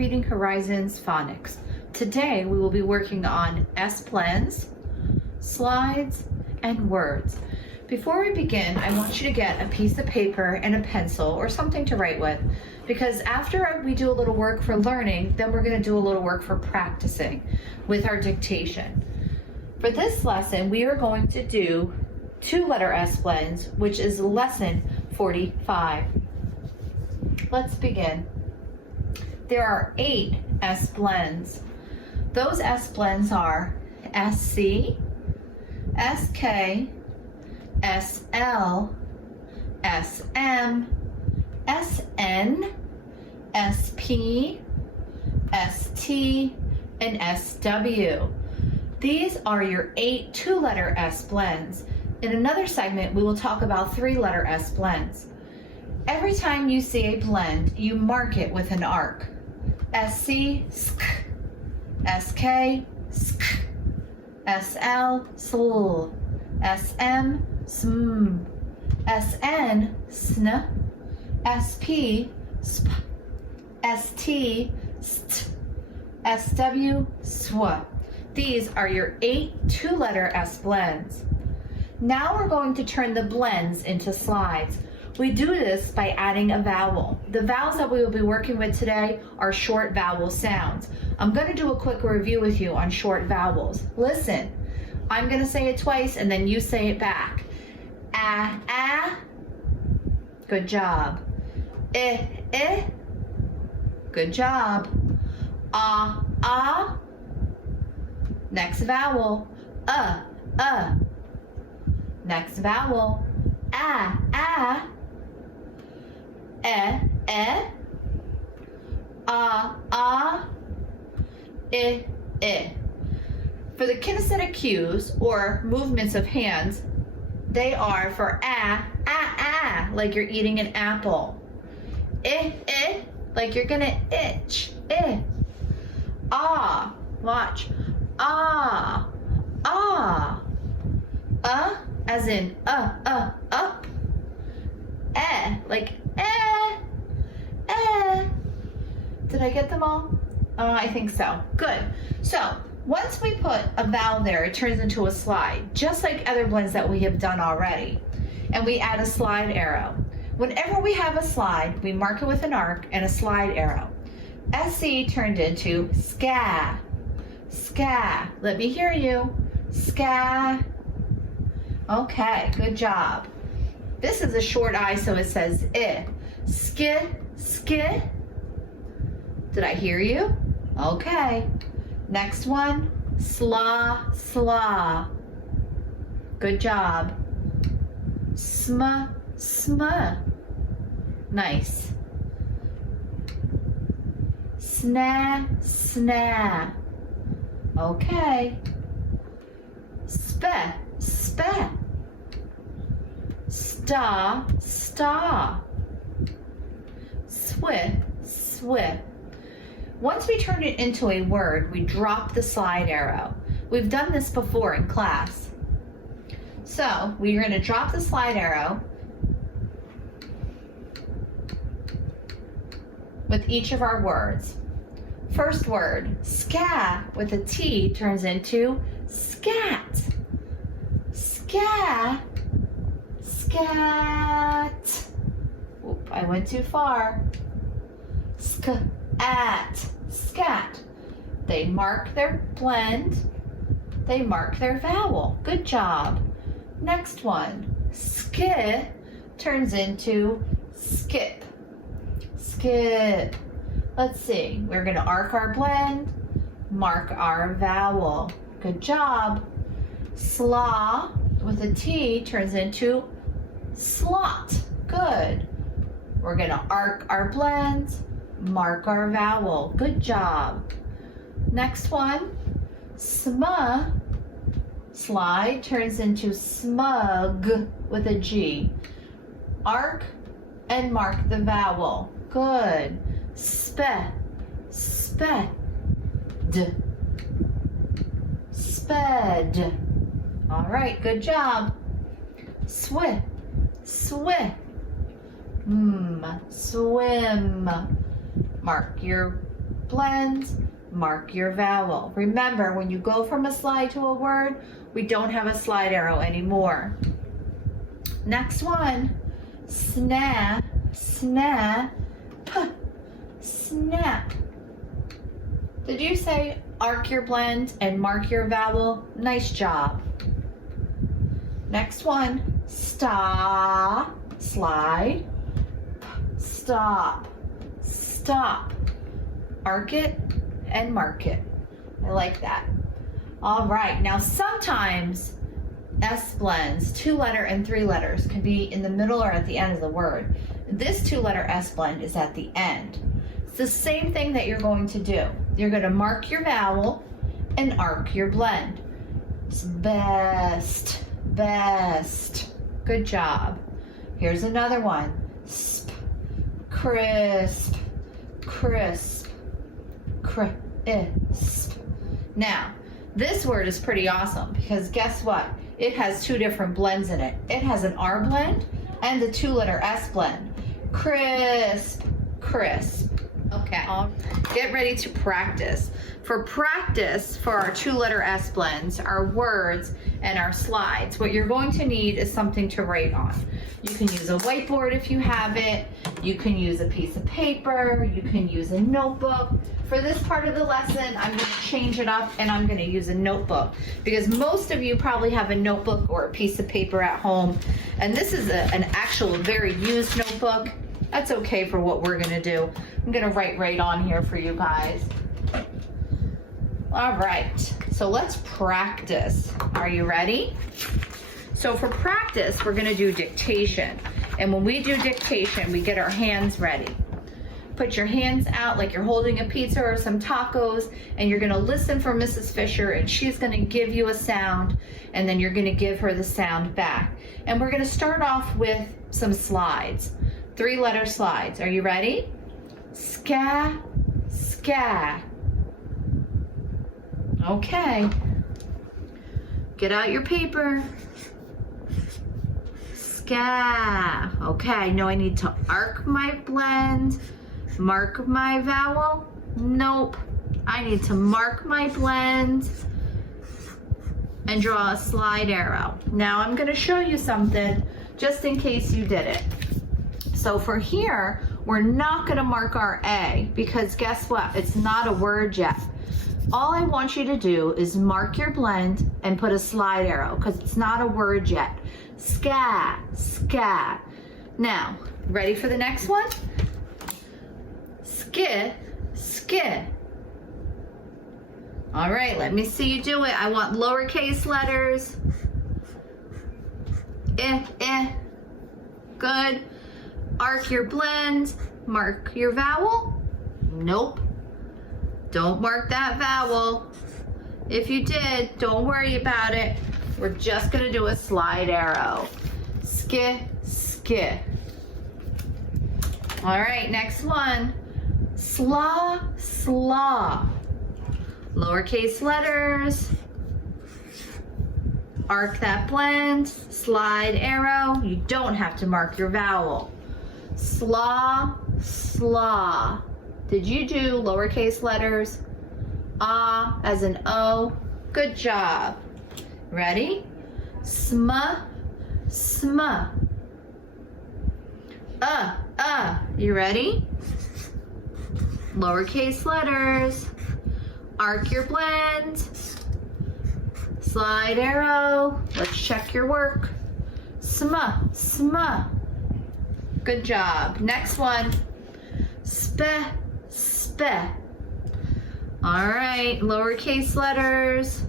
Reading Horizons Phonics. Today we will be working on S-blends, slides, and words. Before we begin, I want you to get a piece of paper and a pencil or something to write with, because after we do a little work for learning, then we're going to do a little work for practicing with our dictation. For this lesson, we are going to do 2-letter S-blends, which is lesson 45. Let's begin. There are 8 S-blends. Those S-blends are SC, SK, SL, SM, SN, SP, ST, and SW. These are your 8 2-letter S-blends. In another segment, we will talk about 3-letter S-blends. Every time you see a blend, you mark it with an arc. SC, SK, SK, SK, SL, SL, SM, SM, SN, SN, SP, SP, ST, ST, SW, SW. These are your 8 2-letter S-blends. Now we're going to turn the blends into slides. We do this by adding a vowel. The vowels that we will be working with today are short vowel sounds. I'm going to do a quick review with you on short vowels. Listen, I'm going to say it twice and then you say it back. Ah. Good job. Eh. Good job. Ah. Next vowel. Next vowel. Ah. Eh. Ah. Eh. For the kinesthetic cues or movements of hands, they are for ah, like you're eating an apple. Eh, like you're gonna itch. Ah, watch. Ah. As in up. Like Did I get them all? I think so. Good. So once we put a vowel there, it turns into a slide, just like other blends that we have done already. And we add a slide arrow. Whenever we have a slide, we mark it with an arc and a slide arrow. SC turned into ska. Let me hear you. Ska. Okay, good job. This is a short I, so it says I. Sk. Did I hear you? Okay. Next one, sla. Good job. Sm. Nice. Sna. Okay. Spe. Sta. Swift. Once we turn it into a word, we drop the slide arrow. We've done this before in class. So we're going to drop the slide arrow with each of our words. First word, ska, with a T turns into scat. Scat. Oop, I went too far. Scat. They mark their blend. They mark their vowel. Good job. Next one. Sk turns into skip. Let's see. We're going to arc our blend, mark our vowel. Good job. Slaw with a T turns into slot. Good. We're going to arc our blend, mark our vowel. Good job. Next one, slide turns into smug with a G. Arc and mark the vowel. Good. Sped. All right, good job. Swim. Swim. Mark your blends, mark your vowel. Remember, when you go from a slide to a word, we don't have a slide arrow anymore. Next one, snap, snap, snap. Did you say arc your blend and mark your vowel? Nice job. Next one, stop, slide, stop, stop. Arc it and mark it. I like that. All right, now sometimes S blends, 2-letter and 3 letters, can be in the middle or at the end of the word. This 2-letter S blend is at the end. It's the same thing that you're going to do. You're going to mark your vowel and arc your blend. It's best, best. Good job. Here's another one. Sp, crisp, crisp, crisp. Now, this word is pretty awesome because guess what? It has 2 different blends in it. It has an R blend and the 2-letter S blend. Crisp, crisp. Okay, get ready to practice. For practice, for our 2-letter S blends, our words, and our slides, what you're going to need is something to write on. You can use a whiteboard if you have it. You can use a piece of paper. You can use a notebook. For this part of the lesson, I'm going to change it up and I'm going to use a notebook because most of you probably have a notebook or a piece of paper at home. And this is an actual very used notebook. That's okay for what we're going to do. I'm going to write right on here for you guys. All right, so let's practice. Are you ready? So for practice, we're going to do dictation. And when we do dictation, we get our hands ready. Put your hands out like you're holding a pizza or some tacos, and you're going to listen for Mrs. Fisher, and she's going to give you a sound, and then you're going to give her the sound back. And we're going to start off with some slides, 3-letter slides. Are you ready? Ska, ska. Okay. Get out your paper. Ska. Okay, I know I need to arc my blend. Mark my vowel? Nope. I need to mark my blend and draw a slide arrow. Now I'm going to show you something just in case you did it. So for here, we're not going to mark our A because guess what? It's not a word yet. All I want you to do is mark your blend and put a slide arrow because it's not a word yet. Ska, ska. Now, ready for the next one? Skit, skit. All right, let me see you do it. I want lowercase letters. Good. Arc your blend. Mark your vowel. Nope. Don't mark that vowel. If you did, don't worry about it. We're just gonna do a slide arrow. Skit, skit. All right, next one. Slaw, slaw. Lowercase letters. Arc that blend. Slide arrow. You don't have to mark your vowel. Slaw, slaw. Did you do lowercase letters? Ah as in O. Good job. Ready? Sma, sma. You ready? Lowercase letters. Arc your blend. Slide arrow. Let's check your work. Sma, sma. Good job. Next one. Spe, spe. All right, lowercase letters.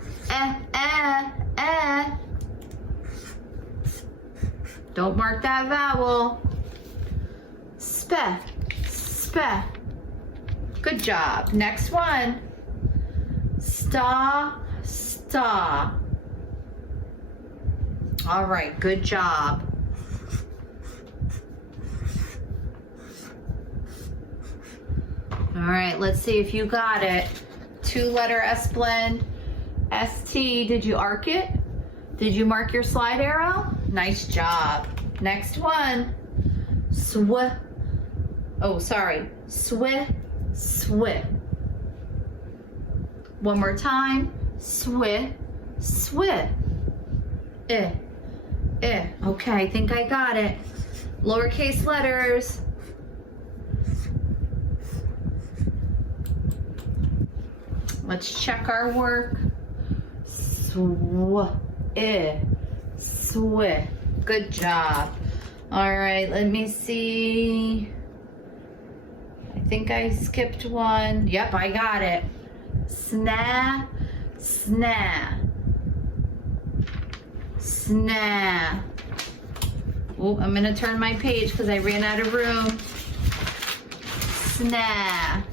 Don't mark that vowel. Spe, spe. Good job. Next one. Sta, sta. All right, good job. All right, let's see if you got it. 2-letter S blend. ST, did you arc it? Did you mark your slide arrow? Nice job. Next one. Swi. Oh, sorry. Swi, swi. One more time. Swi, swi. Okay, I think I got it. Lowercase letters. Let's check our work. Swi, swi. Good job. All right, let me see. I think I skipped one. Yep, I got it. Sna, sna. Sna. Oh, I'm gonna turn my page because I ran out of room. Sna.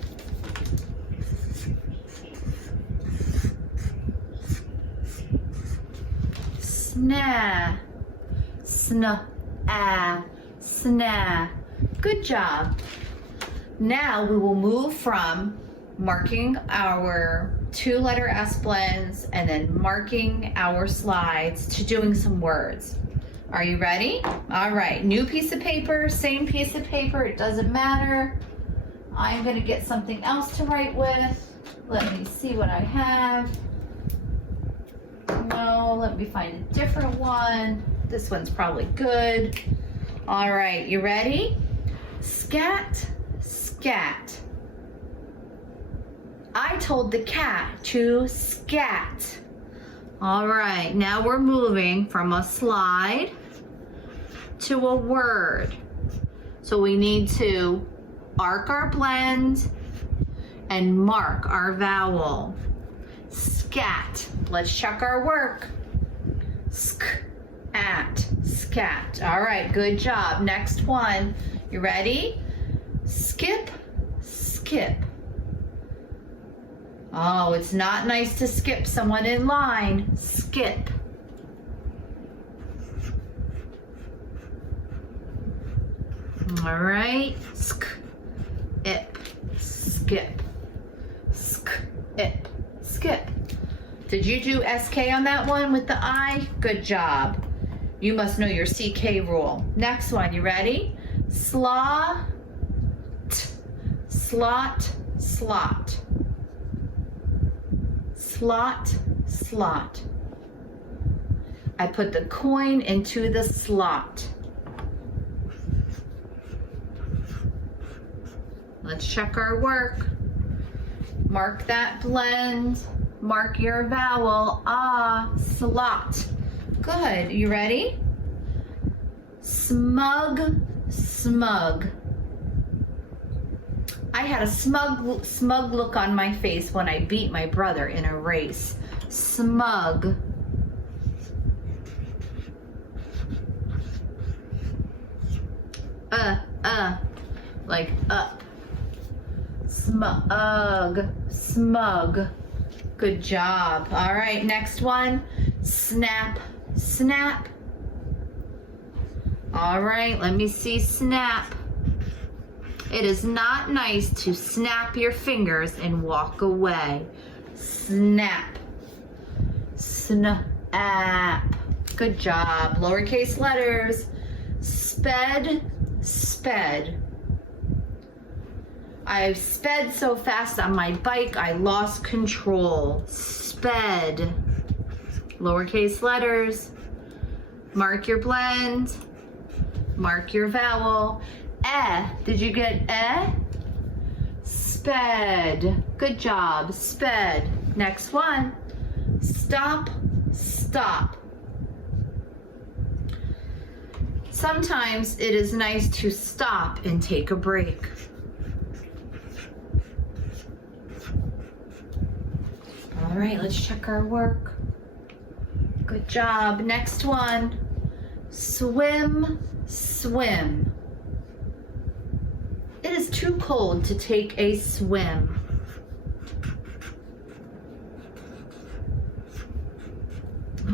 Sna. Sna. Sna. Good job. Now we will move from marking our 2-letter S blends and then marking our slides to doing some words. Are you ready? All right, new piece of paper, same piece of paper, it doesn't matter. I'm gonna get something else to write with. Let me see what I have. No, let me find a different one. This one's probably good. All right, you ready? Scat, scat. I told the cat to scat. All right, now we're moving from a slide to a word. So we need to arc our blend and mark our vowel. Scat. Let's check our work. Sk, at, scat. All right, good job. Next one. You ready? Skip, skip. Oh, it's not nice to skip someone in line. Skip. All right. Sk, ip, skip. Sk, ip, skip. Did you do SK on that one with the I? Good job. You must know your CK rule. Next one, you ready? Slot, slot, slot. Slot, slot. I put the coin into the slot. Let's check our work. Mark that blend. Mark your vowel. Ah, slot. Good. You ready? Smug, smug. I had a smug look on my face when I beat my brother in a race. Smug. Like up. Smug, smug. Good job. All right, next one. Snap, snap. All right, let me see snap. It is not nice to snap your fingers and walk away. Snap. Snap. Good job. Lowercase letters. Sped, sped. I sped so fast on my bike, I lost control. Sped. Lowercase letters. Mark your blend. Mark your vowel. Did you get Sped. Good job. Sped. Next one. Stop, stop. Sometimes it is nice to stop and take a break. All right, let's check our work. Good job. Next one. Swim, swim. It is too cold to take a swim.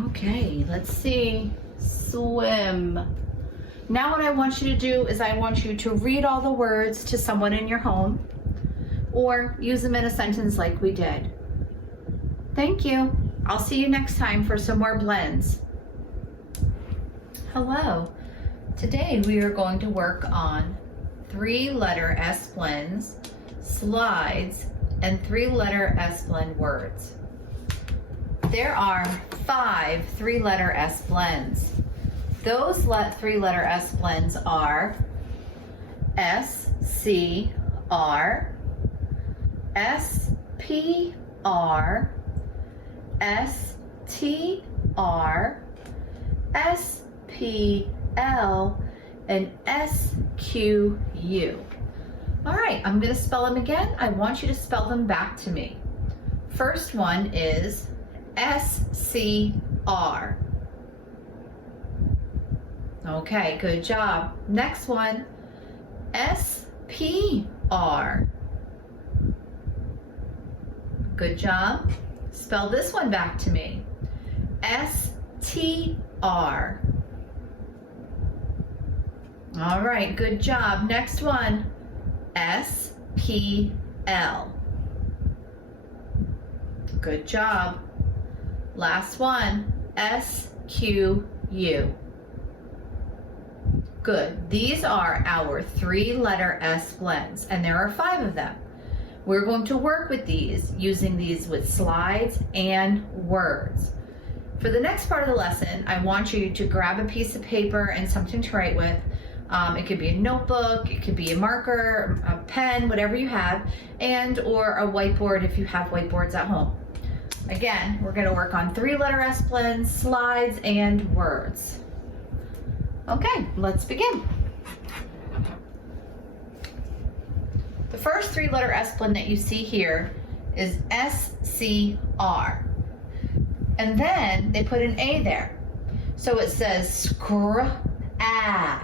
Okay, let's see. Swim. Now what I want you to do is I want you to read all the words to someone in your home or use them in a sentence like we did. Thank you. I'll see you next time for some more blends. Hello. Today we are going to work on 3-letter S blends, slides, and 3-letter S-blend words. There are 5 3-letter S-blends. Those 3-letter S-blends are S, C, R, S, P, R, S, T, R, S, P, L, and S, Q, U. All right, I'm going to spell them again. I want you to spell them back to me. First one is S-C-R. Okay, good job. Next one, S-P-R. Good job. Spell this one back to me. S-T-R. All right, good job. Next one, S-P-L. Good job. Last one, S-Q-U. Good. These are our 3-letter S blends, and there are 5 of them. We're going to work with these, using these with slides and words. For the next part of the lesson, I want you to grab a piece of paper and something to write with. It could be a notebook, it could be a marker, a pen, whatever you have, and or a whiteboard if you have whiteboards at home. Again, we're going to work on 3-letter S blends, slides, and words. Okay, let's begin. The first 3-letter S blend that you see here is S-C-R. And then they put an A there. So it says scr-a,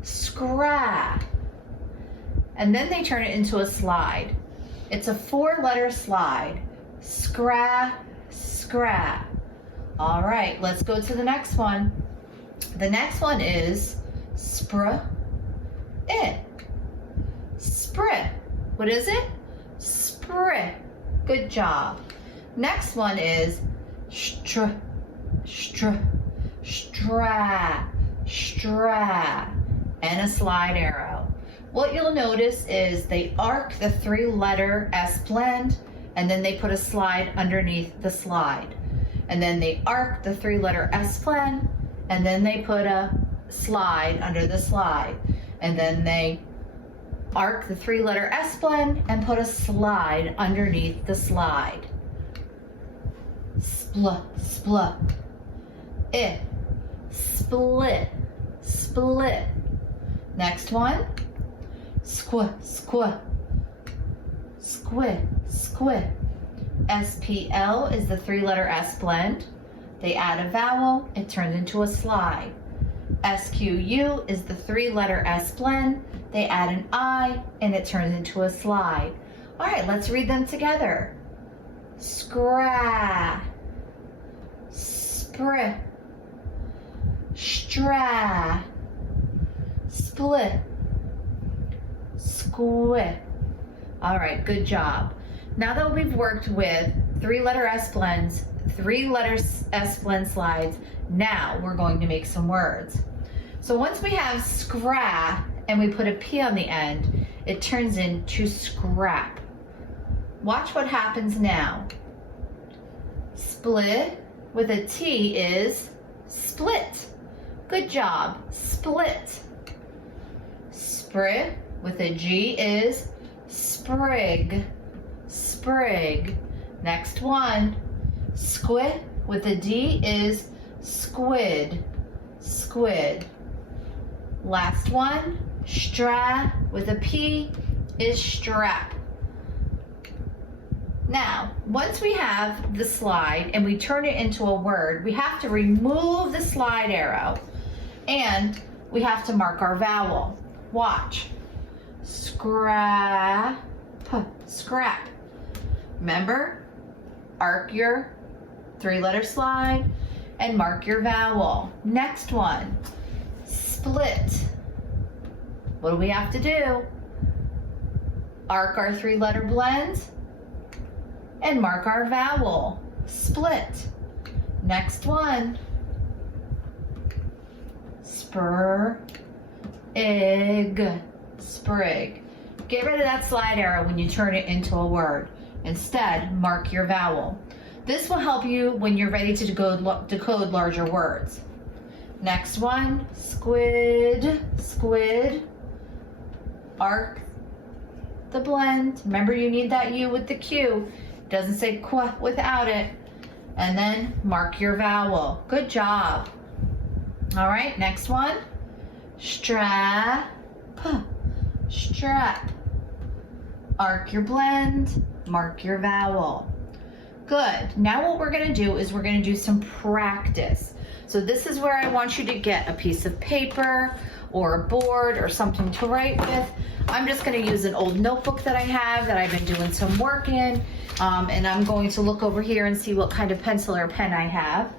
scra. And then they turn it into a slide. It's a 4-letter slide. Scra, scra. All right, let's go to the next one. The next one is spr, it. Sprit. What is it? Sprit. Good job. Next one is str, str, stra, stra, and a slide arrow. What you'll notice is they arc the 3-letter S blend, and then they put a slide underneath the slide. And then they arc the 3-letter S blend, and then they put a slide under the slide. And then they arc the 3-letter S blend and put a slide underneath the slide. Spl, spl. It. Split, split. Next one. Squ, squ. Squid, squid. S-P-L is the 3-letter S blend. They add a vowel, it turns into a slide. S-Q-U is the 3-letter S blend. They add an I, and it turns into a slide. All right, let's read them together. Scra, sprit, stra, split, squid. All right, good job. Now that we've worked with 3-letter S blends, 3-letter S blend slides, now we're going to make some words. So once we have scra and we put a P on the end, it turns into scrap. Watch what happens now. Split with a T is split. Good job, split. Sprit with a G is sprig, sprig. Next one. Squid with a D is squid, squid. Last one. Stra with a P is strap. Now, once we have the slide and we turn it into a word, we have to remove the slide arrow and we have to mark our vowel. Watch. Scrap, scrap. Remember, arc your 3-letter slide and mark your vowel. Next one, split. What do we have to do? Arc our 3-letter blend and mark our vowel. Split. Next one, sprig, sprig. Get rid of that slide arrow when you turn it into a word. Instead, mark your vowel. This will help you when you're ready to decode larger words. Next one, squid, squid. Arc the blend. Remember, you need that U with the Q. It doesn't say qu without it. And then mark your vowel. Good job. All right, next one. Strap, strap. Arc your blend, mark your vowel. Good. Now what we're going to do is we're going to do some practice. So this is where I want you to get a piece of paper or a board or something to write with. I'm just going to use an old notebook that I have that I've been doing some work in. And I'm going to look over here and see what kind of pencil or pen I have.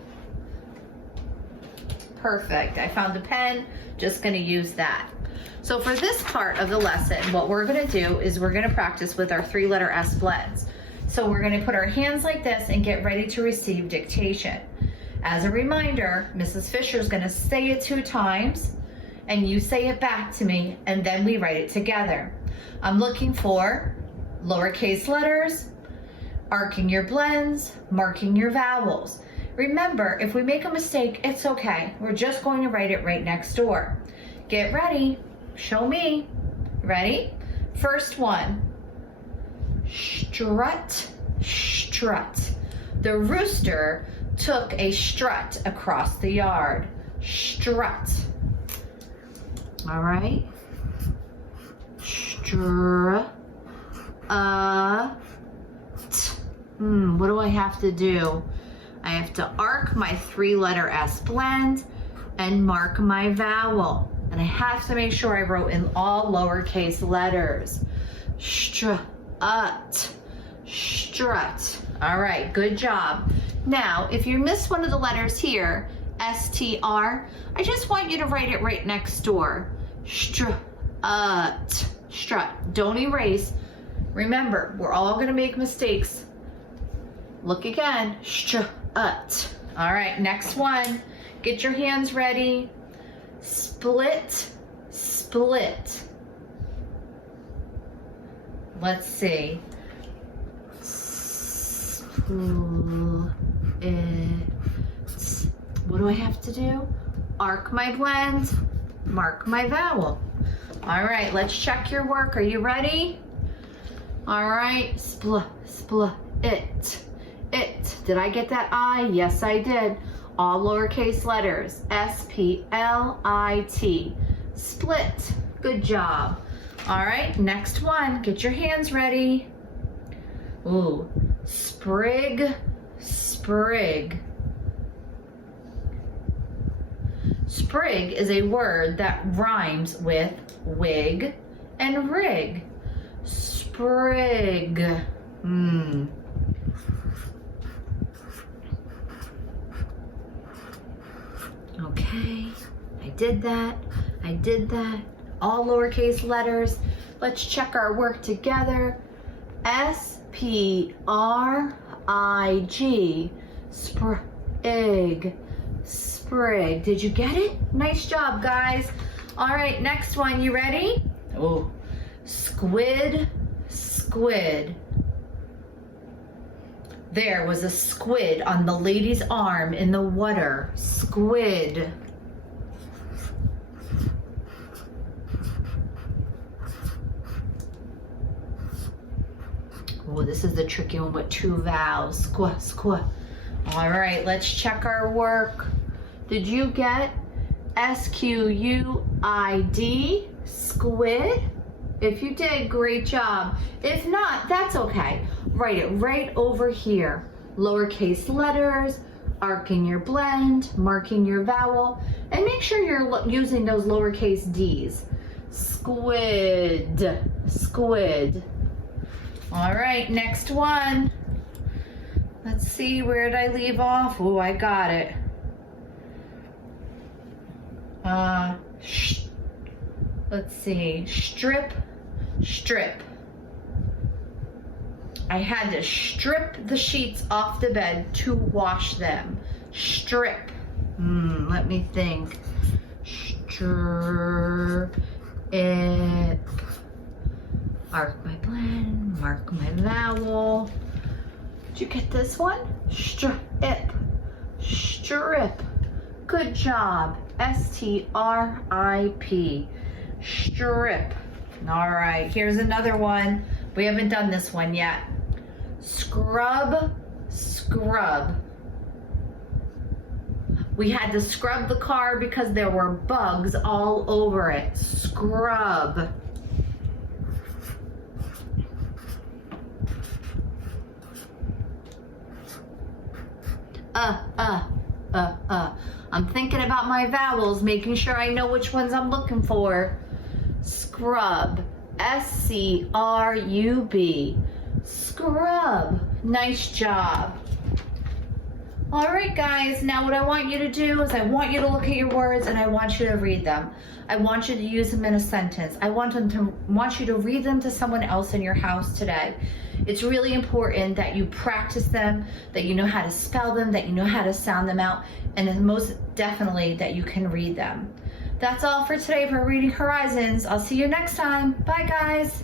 Perfect. I found the pen. Just going to use that. So for this part of the lesson, what we're going to do is we're going to practice with our 3-letter S blends. So we're going to put our hands like this and get ready to receive dictation. As a reminder, Mrs. Fisher is going to say it 2 times, and you say it back to me, and then we write it together. I'm looking for lowercase letters, arcing your blends, marking your vowels. Remember, if we make a mistake, it's okay. We're just going to write it right next door. Get ready. Show me. Ready? First one. Strut, strut. The rooster took a strut across the yard. Strut. All right. Strut. What do I have to do? I have to arc my 3-letter S blend and mark my vowel. And I have to make sure I wrote in all lowercase letters. Strut, strut. All right, good job. Now, if you missed one of the letters here, S-T-R, I just want you to write it right next door. Strut, strut. Don't erase. Remember, we're all gonna make mistakes. Look again, strut. All right, next one. Get your hands ready. Split, split. Let's see. What do I have to do? Arc my blend, mark my vowel. All right, let's check your work. Are you ready? All right, it. Did I get that I? Yes, I did. All lowercase letters, S-P-L-I-T. Split. Good job. All right, next one. Get your hands ready. Ooh, sprig, sprig. Sprig is a word that rhymes with wig and rig. Sprig. Okay, I did that. All lowercase letters. Let's check our work together. S-P-R-I-G. Sprig. Sprig. Did you get it? Nice job, guys. All right, next one. You ready? Oh, squid, squid. There was a squid on the lady's arm in the water. Squid. Oh, this is the tricky one with 2 vowels. Squa, squa. All right, let's check our work. Did you get S-Q-U-I-D? Squid? If you did, great job. If not, that's okay. Write it right over here. Lowercase letters, arcing your blend, marking your vowel, and make sure you're using those lowercase d's. Squid, squid. All right, next one. Let's see, where did I leave off? Oh, I got it. Let's see, strip, strip. I had to strip the sheets off the bed to wash them. Strip. Let me think. Strip. Mark my blend, mark my vowel. Did you get this one? Strip, strip. Good job. S-T-R-I-P. Strip. All right, here's another one. We haven't done this one yet. Scrub, scrub. We had to scrub the car because there were bugs all over it. Scrub. I'm thinking about my vowels, making sure I know which ones I'm looking for. Scrub. S-C-R-U-B. Scrub. Nice job. All right, guys, now what I want you to do is I want you to look at your words and I want you to read them. I want you to use them in a sentence. I want you to read them to someone else in your house today. It's really important that you practice them, that you know how to spell them, that you know how to sound them out, and then most definitely that you can read them. That's all for today for Reading Horizons. I'll see you next time. Bye, guys.